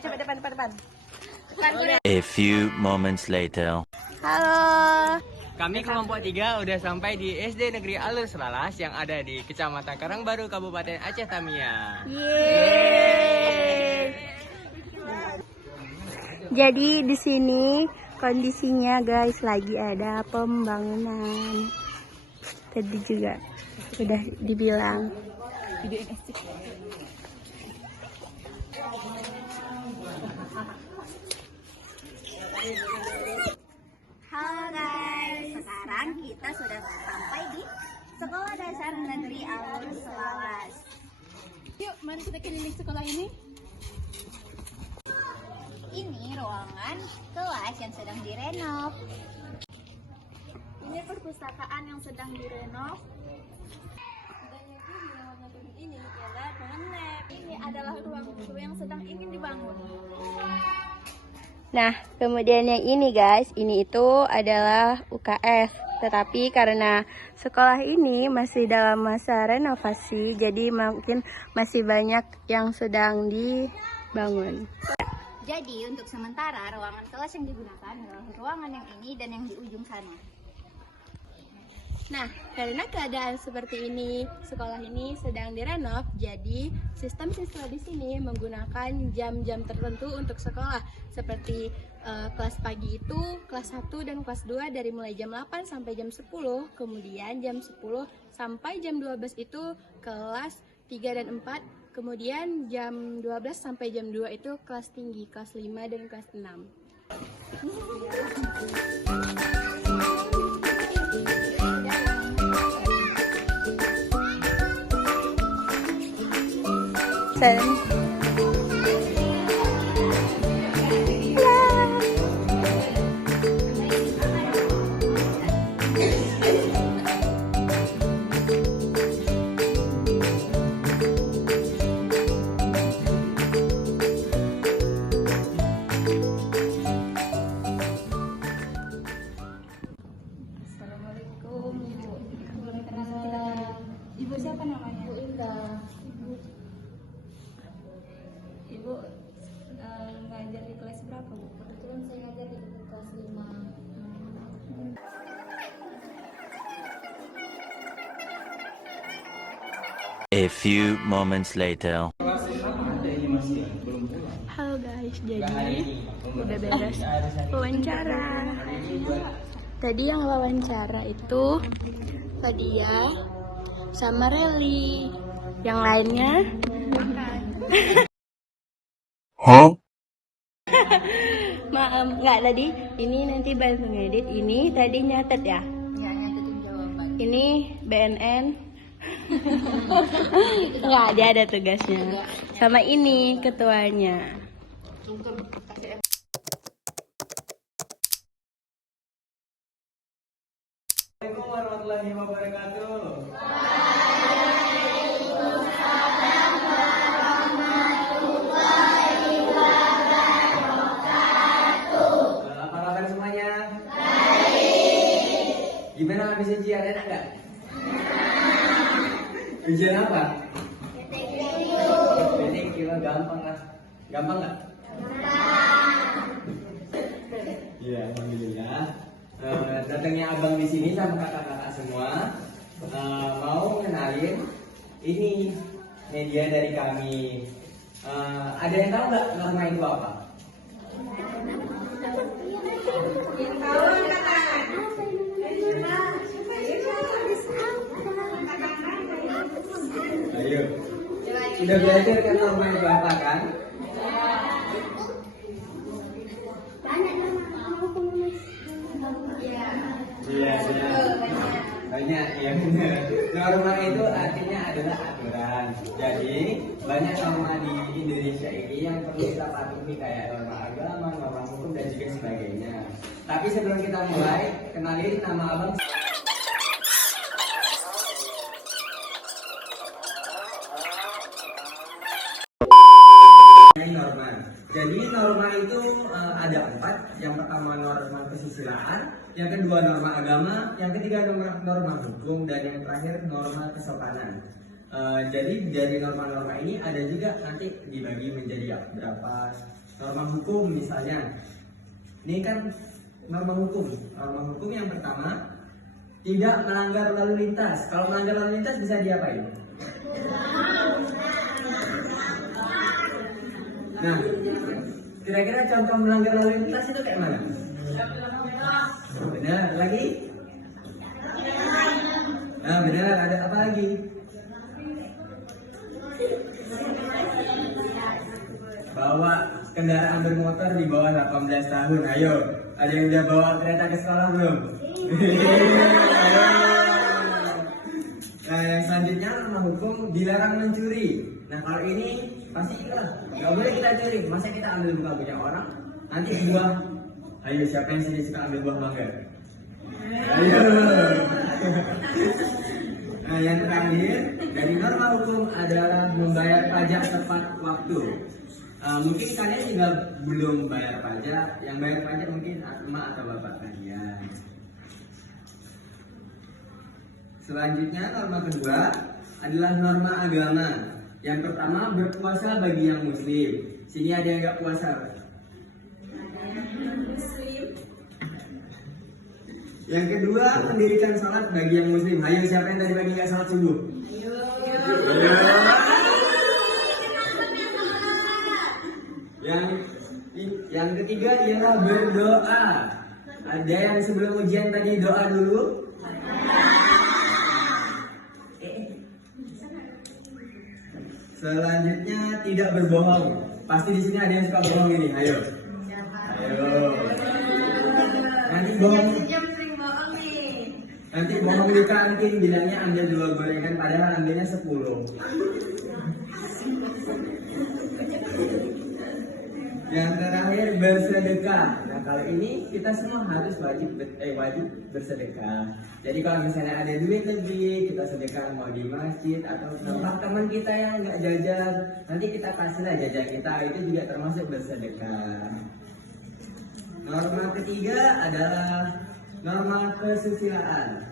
depan, coba depan. A few moments later. Halo. Kami kelompok 3 udah sampai di SD Negeri Alur Selalas yang ada di Kecamatan Karangbaru, Kabupaten Aceh Tamiang. Yeay. Jadi di sini kondisinya guys lagi ada pembangunan. Tadi juga udah dibilang. Halo guys, sekarang kita sudah sampai di Sekolah Dasar Negeri Alur Selalas. Yuk, mari kita keliling sekolah ini. Ini ruangan kelas yang sedang direnov. Ini perpustakaan yang sedang direnov. Ini adalah ruangan lab. Ini adalah ruang guru yang sedang ingin dibangun. Nah, kemudian yang ini guys, ini itu adalah UKF. Tetapi karena sekolah ini masih dalam masa renovasi, jadi mungkin masih banyak yang sedang dibangun. Jadi untuk sementara ruangan kelas yang digunakan adalah ruangan yang ini dan yang di ujung sana. Nah, karena keadaan seperti ini, sekolah ini sedang direnov, jadi sistem siswa di sini menggunakan jam-jam tertentu untuk sekolah. Seperti kelas pagi itu, kelas 1 dan kelas 2 dari mulai jam 8 sampai jam 10, kemudian jam 10 sampai jam 12 itu kelas 3 dan 4, kemudian jam 12 sampai jam 2 itu kelas tinggi, kelas 5 dan kelas 6. Assalamualaikum Ibu. Belum kenal. Ibu siapa namanya? Bu Indah. Ibu ngajar di kelas berapa, Bu? Kebetulan saya ngajar di kelas 5. A few moments later. Halo guys, jadi udah beres wawancara. Tadi yang wawancara itu Fadia sama Reli. Yang lainnya maaf, nggak tadi. Ini nanti bantu ngedit. Ini tadi nyatet ya? Ya, nyatetin jawaban. Ini BNN. Nggak, dia ada tugasnya. Sama ini ketuanya. Assalamualaikum warahmatullahi wabarakatuh. Apa kabar semuanya? Baik. Gimana habis ujian, enak nggak? Ujian apa? PTQ. Gampang lah. Gampang nggak? Iya, alhamdulillah. Datangnya abang di sini sama kakak-kakak semua mau kenalin ini media dari kami. Ada yang tahu nggak norma itu apa? Ayo, sudah belajar kan norma itu apa kan? Iya, banyak ya benar. Norma itu artinya adalah aturan. Jadi banyak norma di Indonesia ini yang perlu kita patuhi kayak norma agama, norma hukum dan juga sebagainya. Tapi sebelum kita mulai, kenalin nama abang. Norma. Jadi norma itu ada 4. Yang pertama norma kesusilaan, yang kedua norma agama, yang ketiga norma hukum, dan yang terakhir norma kesopanan. Jadi dari norma-norma ini ada juga nanti dibagi menjadi berapa norma hukum misalnya. Ini kan norma hukum. Norma hukum yang pertama, tidak melanggar lalu lintas. Kalau melanggar lalu lintas bisa diapain? Nah, kira-kira contoh melanggar lalu lintas itu kayak mana? Benar, lagi? Nah, benar, ada apa lagi? Bawa kendaraan bermotor di bawah 18 tahun. Ayo, ada yang udah bawa kereta ke sekolah belum? Nah, yang selanjutnya norma hukum dilarang mencuri. Nah, kalau ini pasti nggak boleh kita curi. Masa kita ambil bukan punya orang? Nanti buah. Ayo, siapa yang sini suka ambil buah mangga? Ayo. Nah, yang terakhir dari norma hukum adalah membayar pajak tepat waktu. Mungkin kalian juga belum bayar pajak. Yang bayar pajak mungkin emak atau bapak kalian. Selanjutnya norma kedua adalah norma agama. Yang pertama berpuasa bagi yang muslim. Sini ada yang nggak puasa? Muslim. Yang kedua mendirikan sholat bagi yang muslim. Ayo, siapa yang tadi pagi nggak sholat subuh? Ayo. Yang ketiga ialah berdoa. Ada yang sebelum ujian tadi doa dulu? Selanjutnya tidak berbohong. Pasti di sini ada yang suka bohong ini. Ayo. Ayo. Nanti bohong. Nanti bohong di kantin bilangnya ambil 2 gorengan padahal ambilnya 10. Yang terakhir bersedekah. Nah, kalau ini kita semua harus wajib bersedekah. Jadi kalau misalnya ada duit lebih, kita sedekah mau di masjid atau tempat teman kita yang nggak jajan, nanti kita kasihlah jajan kita, itu juga termasuk bersedekah. Norma ketiga adalah norma kesusilaan.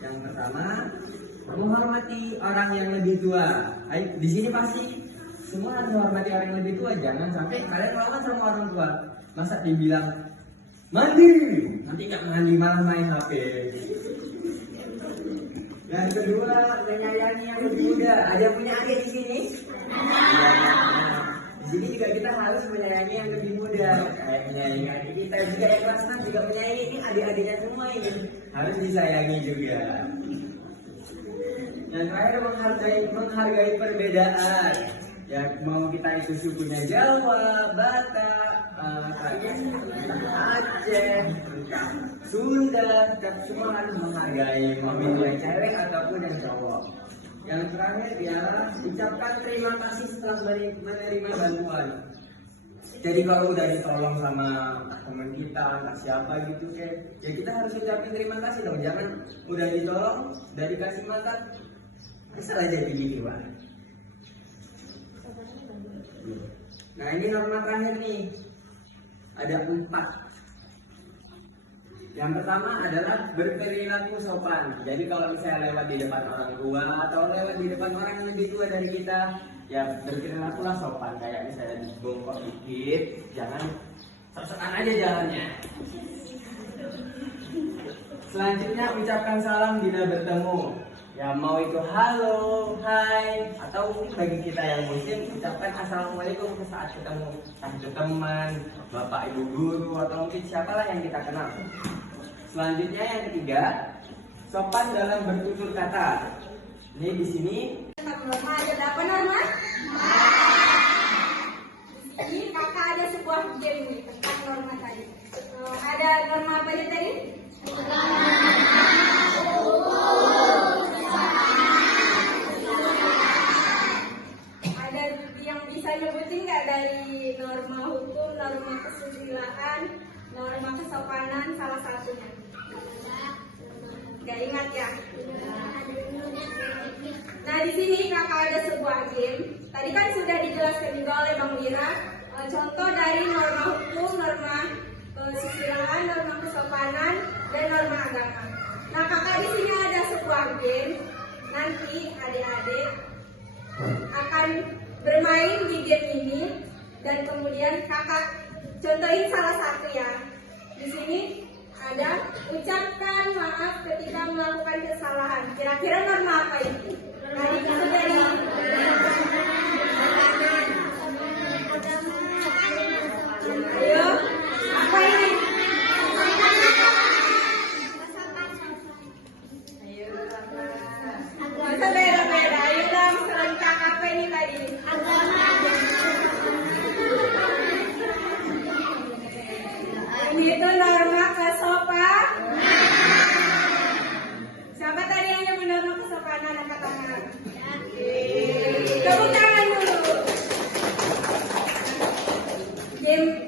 Yang pertama, menghormati orang yang lebih tua. Di sini pasti semua harus menghormati orang yang lebih tua. Jangan sampai kalian lawan sama orang tua, masa dibilang mandi, nanti nggak mandi malah main HP. Yang kedua, menyayangi yang lebih muda. Ada yang punya adik di sini? Di sini juga kita harus menyayangi yang lebih muda. Kayak menyayangi adik kita juga yang kelas 6 juga menyayangi ini adik-adiknya semua ini harus disayangi juga. Yang terakhir menghargai perbedaan. Ya mau kita itu sukunya Jawa, Batak, Aceh, Sunda, semua harus menghargai, mau itu yang cewek ataupun yang cowok. Yang terakhir ialah ucapkan terima kasih setelah menerima bantuan. Jadi kalau udah ditolong sama teman kita, entah siapa gitu ya kita harus ucapin terima kasih dong. Jangan udah ditolong, udah dikasih makan, asal aja begini Pak. Nah ini norma terakhir nih, ada 4. Yang pertama adalah berperilaku sopan. Jadi kalau misalnya lewat di depan orang tua atau lewat di depan orang yang lebih tua dari kita, ya berperilakulah sopan. Kayak misalnya bongkok dikit, jangan sok-sokan aja jalannya. Selanjutnya ucapkan salam bila bertemu. Ya mau itu halo, hai, atau mungkin bagi kita yang muslim ucapkan assalamualaikum saat ketemu entah itu teman, bapak ibu guru atau mungkin siapalah yang kita kenal. Selanjutnya yang ketiga, sopan dalam bertutur kata. Ini di sini. Norma ada berapa norma? Ini kakak ada sebuah game nih tentang norma tadi. Ada norma apa aja tadi? Ada yang bisa nyebutin nggak dari norma hukum, norma kesusilaan, norma kesopanan salah satunya? Gak ingat ya? Nah di sini kakak ada sebuah game. Tadi kan sudah dijelaskan juga oleh Bang Wira. Contoh dari norma hukum, norma kesusilaan, norma kesopanan, dan norma agama. Nah kakak di sini ada sebuah game. Nanti adik-adik akan bermain di game ini dan kemudian kakak contohin salah satu ya. Di sini ada ucapkan maaf ketika melakukan kesalahan. Kira-kira norma apa itu? Tadi itu dari ayo, apa ini? Ayo, masa beda-beda? Ayo dong, serentak apa ini tadi? Ini itu norma kesopanan. Siapa tadi yang nyebut norma kesopanan? Angkat tangan. Tepuk tangan dulu.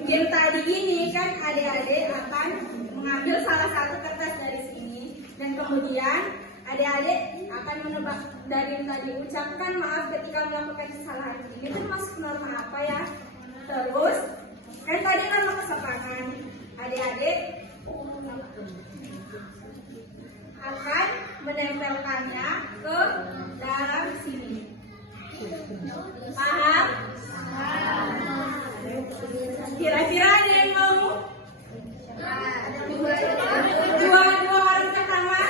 Game tadi gini kan adik-adik akan mengambil salah satu kertas dari sini dan kemudian adik-adik akan menebak dari yang tadi ucapkan maaf ketika melakukan kesalahan. Ini tuh masuk norma apa ya? Terus kan tadi norma kesopanan. Adik-adik akan menempelkannya ke dalam sini. Paham? Kira-kira ada yang mau? Dua orang pertama.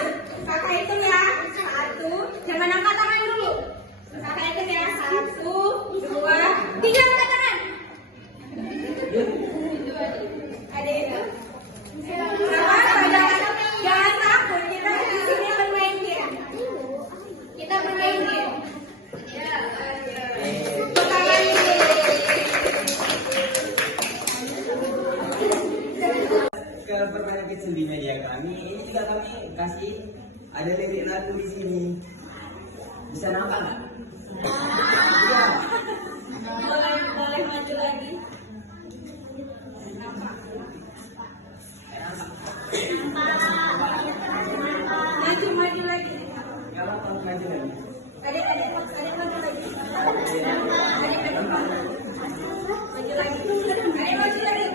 Kakak hitung ya. 1. Jangan angkat tangan dulu. Kakak hitung ya. 1, 2, 3 angkat tangan. Ada itu? Jangan takut. Kita di sini bermain game. Kita bermain game. Kalau permainan kecil di media kami, ini juga kami kasih ada lirik lagu di sini. Bisa nampak nggak? Iya. Boleh maju lagi. Maju lagi. Kalau mau maju lagi. Adik maju lagi. Adik maju lagi. Ayo maju lagi.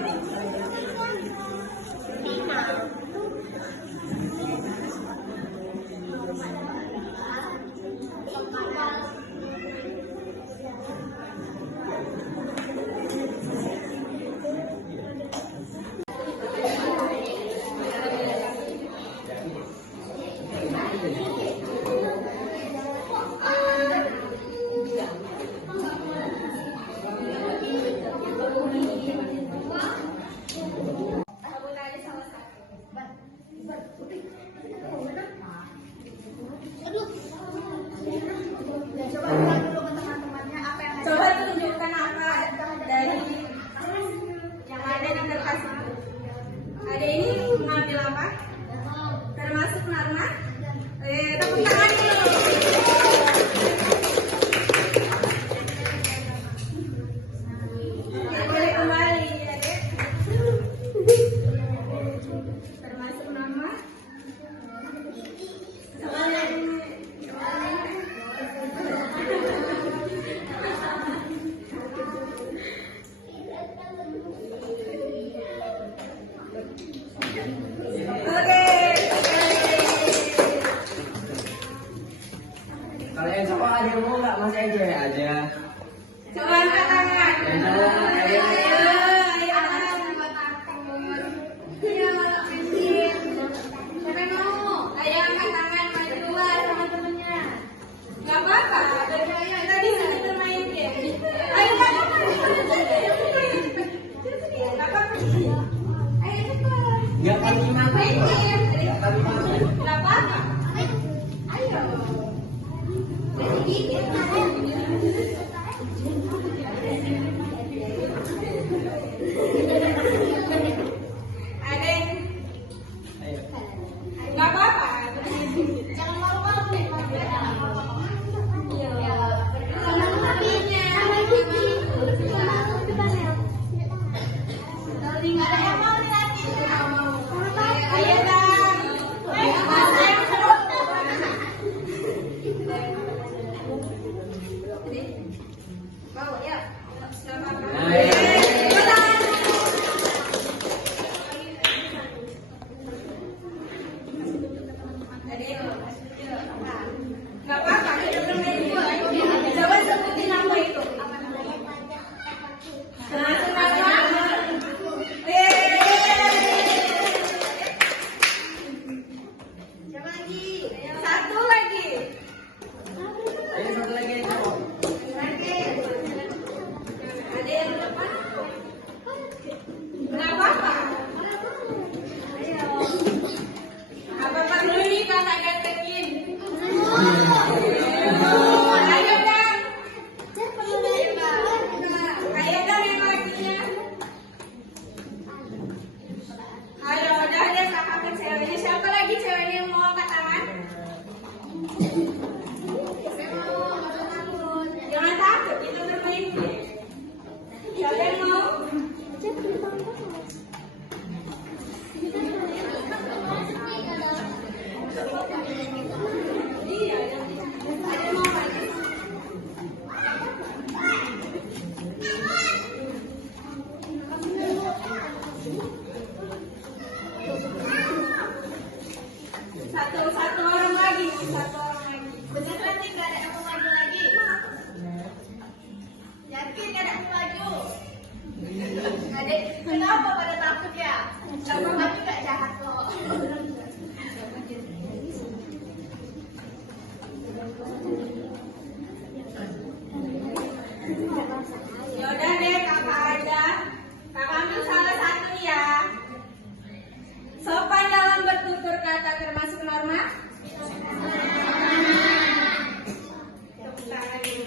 yang depan. Nggak apa-apa. Ayo. Apa perlu nih kakak gantekin? Ayo dong. Ayo dong yang lakinya. Ayo udah deh kakak ke ceweknya. Siapa lagi ceweknya yang mau angkat tangan? Jangan takut, itu bermain game. Siapa yang mau? Satu orang lagi, satu orang lagi. Beneran nih gak ada yang mau maju lagi? Yakin gak ada yang mau maju? Adek, kenapa pada takut ya? Gak mau maju gak jahat kok. Yaudah deh kakak aja. Kakak ambil salah satu ya. Sopan dalam bertutur kata termasuk norma? Tepuk tangan dulu.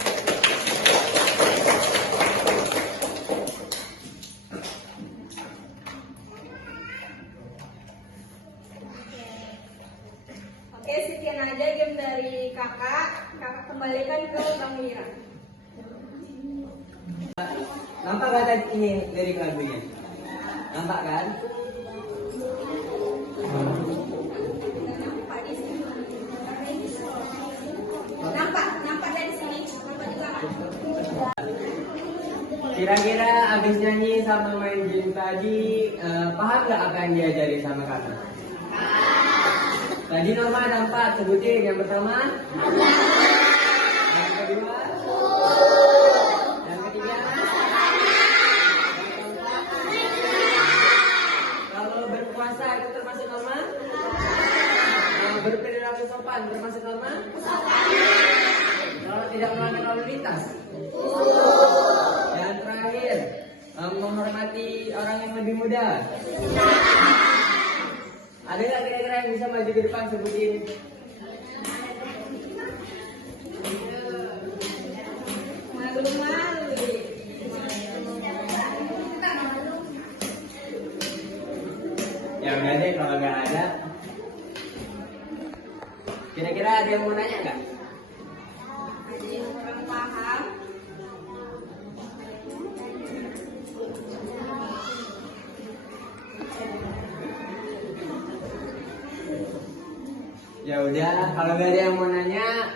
Oke, sekian aja game dari kakak. Kakak kembalikan ke Bang Wira. Nampak gak tadi ini lirik lagunya? Nampak kan? Nampak dari sini. Nampak juga kan? Kira-kira abis nyanyi sama main game tadi, paham gak apa yang diajari sama kakak? Tadi Norma ada 4, sebutin. Yang pertama? Yang kedua? Yang ketiga? Kalau berpuasa itu termasuk norma? Berperilaku sopan termasuk norma? Kalau tidak melanggar lalu lintas? Dan terakhir, menghormati orang yang lebih muda. Ada nggak kira-kira yang bisa maju ke depan sebutin? Malu-malu deh. Ya udah deh kalau nggak ada. Kira-kira ada yang mau nanya nggak? Ada yang kurang paham? Ya udah, kalau nggak ada yang mau nanya,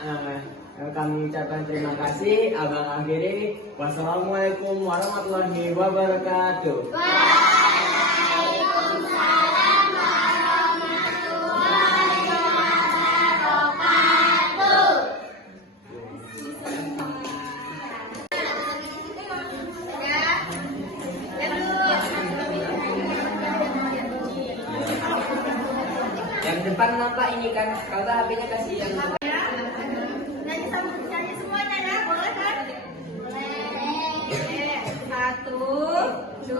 kami ucapkan terima kasih. Abang akhiri. Wassalamualaikum warahmatullahi wabarakatuh. Yang depan nampak ini kan, kalau HP-nya kasih yang depan. Nyanyi sama nyanyi semuanya ya, boleh kan? Boleh. 1, 2,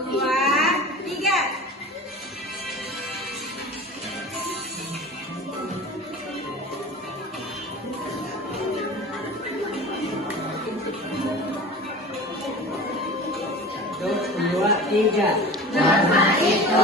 3. Tuh, 2, 3. Norma itu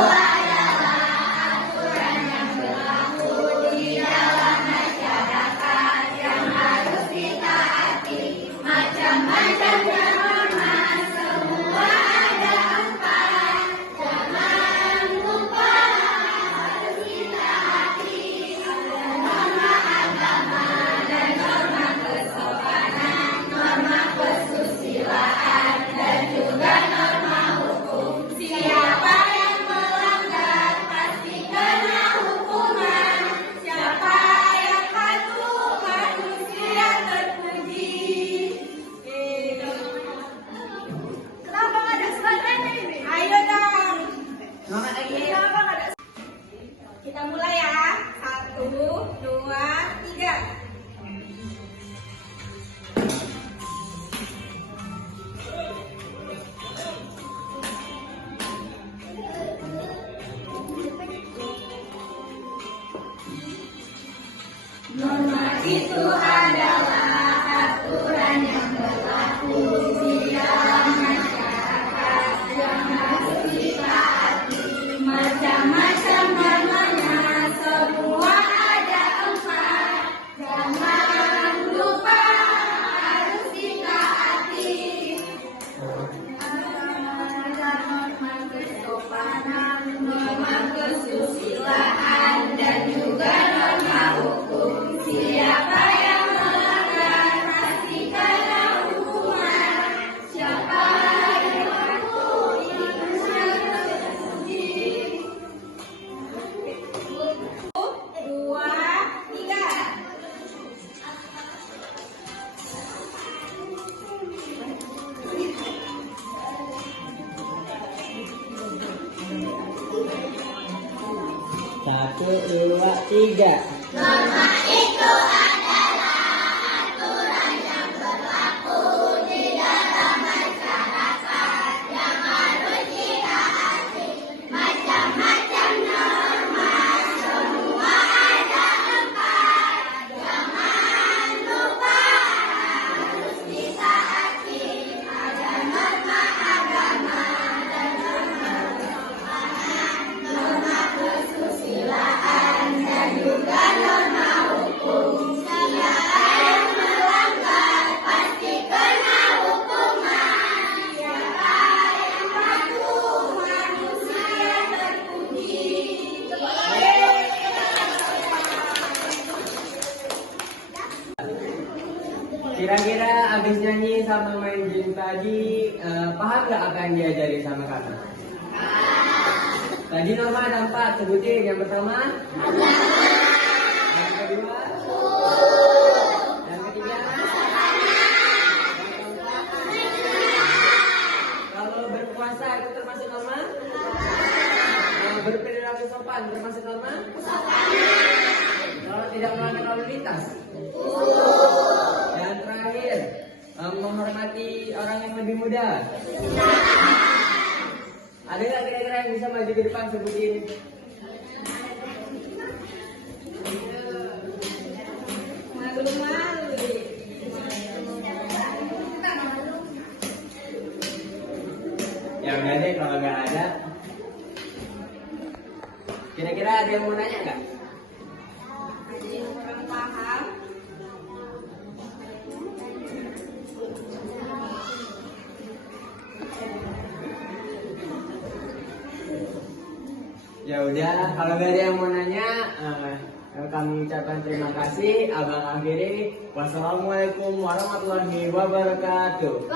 siapa yang melanggar pasti kena hukuman. Siapa yang patuh manusia terpuji. Kenapa nggak ada suaranya ini? Ayo dong. Semangat lagi. Kenapa nggak ada? Kita mulai ya. 1, 2, 3. Satu, dua, tiga. Kira-kira abis nyanyi sama main game tadi, paham nggak apa yang diajari sama kakak? Tadi norma ada 4, sebutin. Yang pertama? Yang kedua? Yang ketiga? Yang keempat? Kalau berpuasa itu termasuk norma? Berperilaku sopan termasuk norma? Kalau tidak melanggar lalu lintas? Dan terakhir, menghormati orang yang lebih muda. Ada nggak kira-kira yang bisa maju ke depan sebutin? Malu-malu. Ya udah deh kalau nggak ada. Kira-kira ada yang mau nanya nggak? Ada yang kurang paham? Ya udah, kalau nggak ada yang mau nanya, kami ucapkan terima kasih. Abang akhiri. Wassalamualaikum warahmatullahi wabarakatuh.